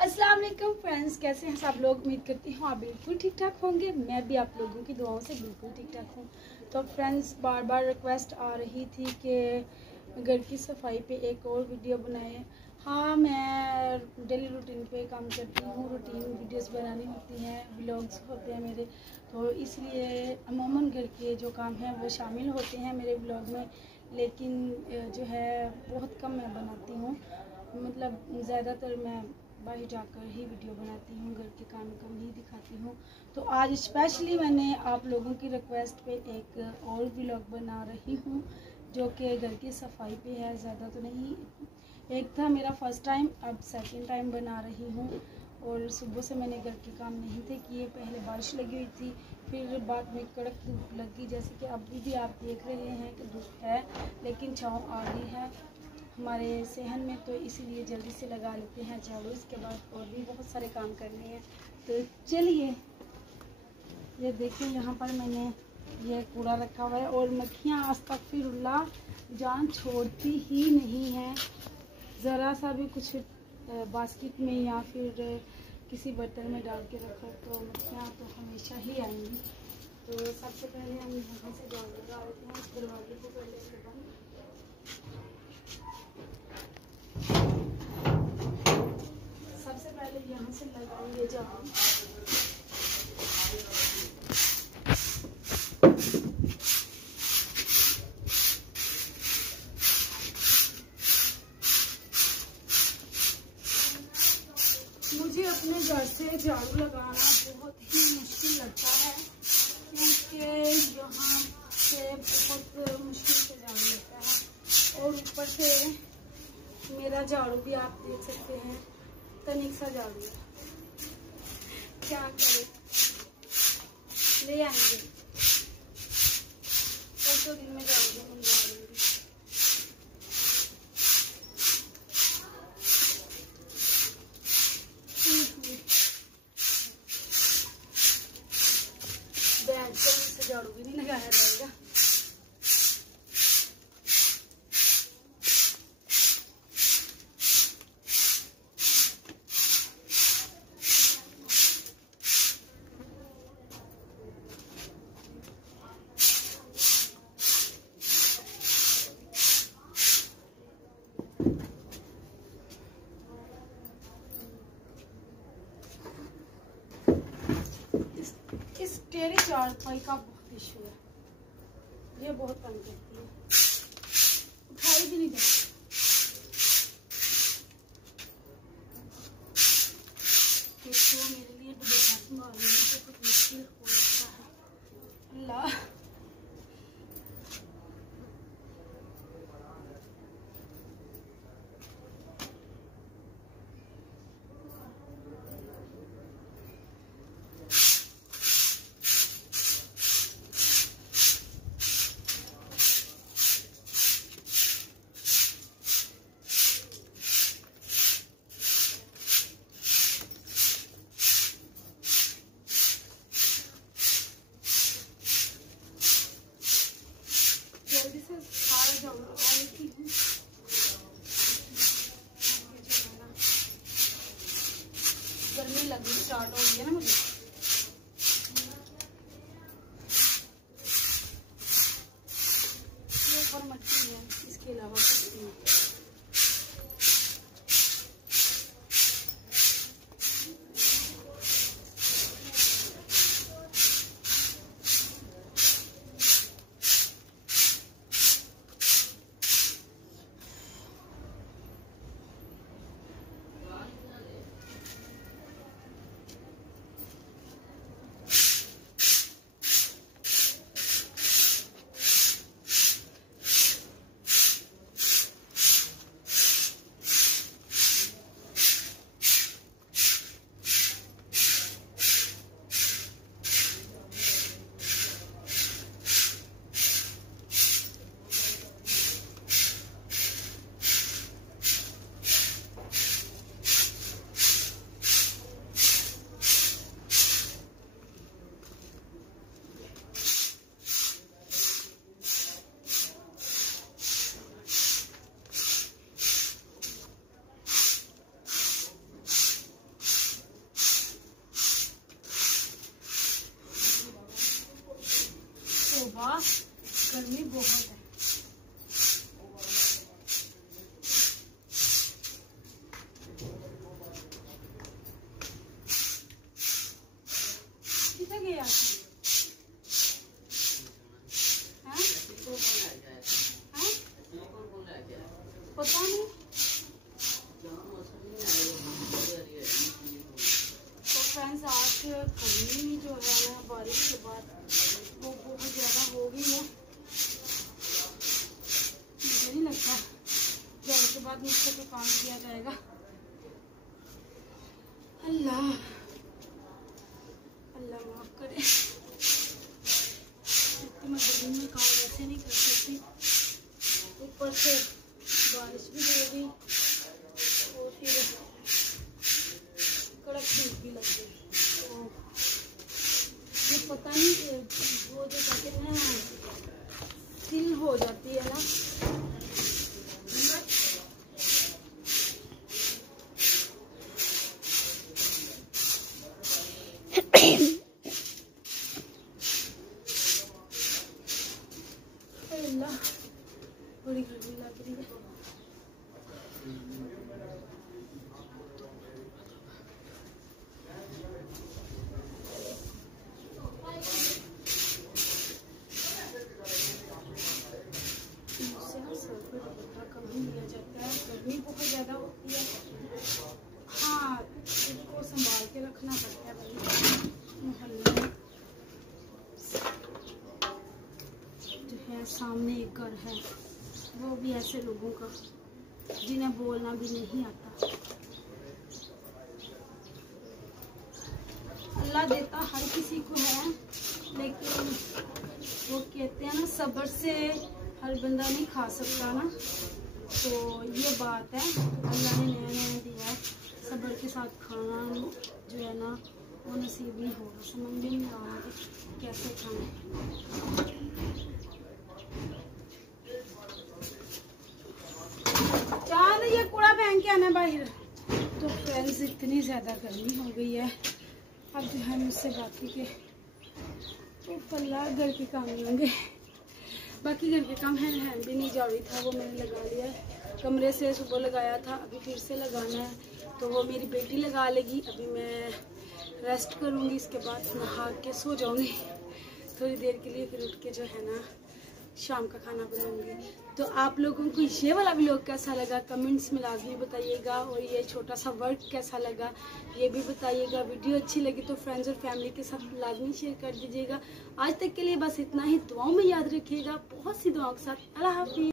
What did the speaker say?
अस्सलाम वालेकुम फ्रेंड्स, कैसे हैं सब लोग। उम्मीद करती हूँ आप बिल्कुल ठीक ठाक होंगे। मैं भी आप लोगों की दुआओं से बिल्कुल ठीक ठाक हूँ। तो फ्रेंड्स, बार बार रिक्वेस्ट आ रही थी कि घर की सफाई पे एक और वीडियो बनाएं। हाँ, मैं डेली रूटीन पे काम करती हूँ, रूटीन वीडियोस बनानी होती हैं, व्लॉग्स होते हैं मेरे, तो इसलिए अमूमन घर के जो काम हैं वो शामिल होते हैं मेरे व्लॉग में। लेकिन जो है बहुत कम मैं बनाती हूँ, मतलब ज़्यादातर मैं बाहर जाकर ही वीडियो बनाती हूँ, घर के काम कम ही दिखाती हूँ। तो आज स्पेशली मैंने आप लोगों की रिक्वेस्ट पे एक और व्लॉग बना रही हूँ जो कि घर की सफाई पे है। ज़्यादा तो नहीं, एक था मेरा फर्स्ट टाइम, अब सेकंड टाइम बना रही हूँ। और सुबह से मैंने घर के काम नहीं थे किए। पहले बारिश लगी हुई थी, फिर बाद में कड़क धूप लगी, जैसे कि अभी भी आप देख रहे हैं कि धूप है लेकिन छाँव आ रही है हमारे सहन में, तो इसीलिए जल्दी से लगा लेते हैं झाड़ू। इसके बाद और भी बहुत सारे काम करने हैं, तो चलिए। ये देखिए, यहाँ पर मैंने ये कूड़ा रखा हुआ है और मक्खियाँ अस्तगफिरुल्लाह जान छोड़ती ही नहीं है। ज़रा सा भी कुछ बास्केट में या फिर किसी बर्तन में डाल के रखो तो मक्खियाँ तो हमेशा ही आएंगी। तो सबसे पहले हम यहाँ से झाड़ू लगा लेते हैं, इस दरवाजे को कर लेते हैं। सबसे पहले यहाँ से लगाएंगे झाड़ू। मुझे अपने घर से झाड़ू लगाना बहुत ही मुश्किल लगता है, क्योंकि यहाँ से बहुत मुश्किल से झाड़ू लगता है। और ऊपर से मेरा झाड़ू भी आप देख सकते हैं तनिक सा झाड़ू है। क्या करें, ले आएंगे परसों दिन में झाड़ू भी मंगवा लूंगी। बैग से झाड़ू भी नहीं लगाया जाएगा। इस टेढ़ी चारपाई का बहुत इशू है, ये बहुत तंग करती है, उठाई भी नहीं जाती। तो मेरे लिए दुपट्टा संभालने में बहुत मुश्किल हो जाता है। अल्लाह, जल्दी से सारा झाड़ू लगा लेती हूँ। गर्मी लगनी स्टार्ट हो गई है ना मुझे। ये ऊपर मट्टी है, इसके अलावा कुछ नहीं। आज? हाँ? पता नहीं। तो फ्रेंड्स आज गर्मी जो है ना बारिश के बाद वो बहुत ज़्यादा हो गई है। मुझे नहीं लगता घर के बाद मुझसे तो काम किया जाएगा। अल्लाह अल्लाह माफ करे। इतनी मैं गर्मी में काम वैसे नहीं कर सकती, ऊपर से बारिश भी हो गई और फिर कड़क धूप भी लग गई। तो ये पता नहीं वो जो कहते हैं सिल हो जाती है ना, अल्लाह बड़ी गर्मी लग रही है। कभी लिया जाता है, गर्मी बहुत ज़्यादा होती है। हाँ, इसको संभाल के रखना पड़ता है भाई। मोहल्ले में जो है सामने एक घर है, वो भी ऐसे लोगों का जिन्हें बोलना भी नहीं आता। अल्लाह देता हर किसी को है, लेकिन वो कहते हैं ना सब्र से हर बंदा नहीं खा सकता ना। तो ये बात है, अल्लाह ने नया नया दिया है, सब्र के साथ खाना जो है ना वो नसीब नहीं होगा। समझ में नहीं आ रहा कि कैसे खाना। चांद ये कूड़ा फेंक के आना बाहर। तो फ्रेंड्स इतनी ज़्यादा गर्मी हो गई है, अब जो है मुझसे बाकी के तो अल्लाह घर के काम नहीं होंगे। बाकी घर के काम है भी नहीं जा रही था, वो मैंने लगा लिया है। कमरे से सुबह लगाया था, अभी फिर से लगाना है, तो वो मेरी बेटी लगा लेगी। अभी मैं रेस्ट करूँगी, इसके बाद नहा के सो जाऊँगी थोड़ी देर के लिए, फिर उठ के जो है ना शाम का खाना बनाऊंगी। तो आप लोगों को ये वाला व्लॉग कैसा लगा कमेंट्स में लाजमी बताइएगा, और ये छोटा सा वर्क कैसा लगा ये भी बताइएगा। वीडियो अच्छी लगी तो फ्रेंड्स और फैमिली के साथ लाजमी शेयर कर दीजिएगा। आज तक के लिए बस इतना ही। दुआओं में याद रखिएगा, बहुत सी दुआओं के साथ। अल्लाह हाफिज़।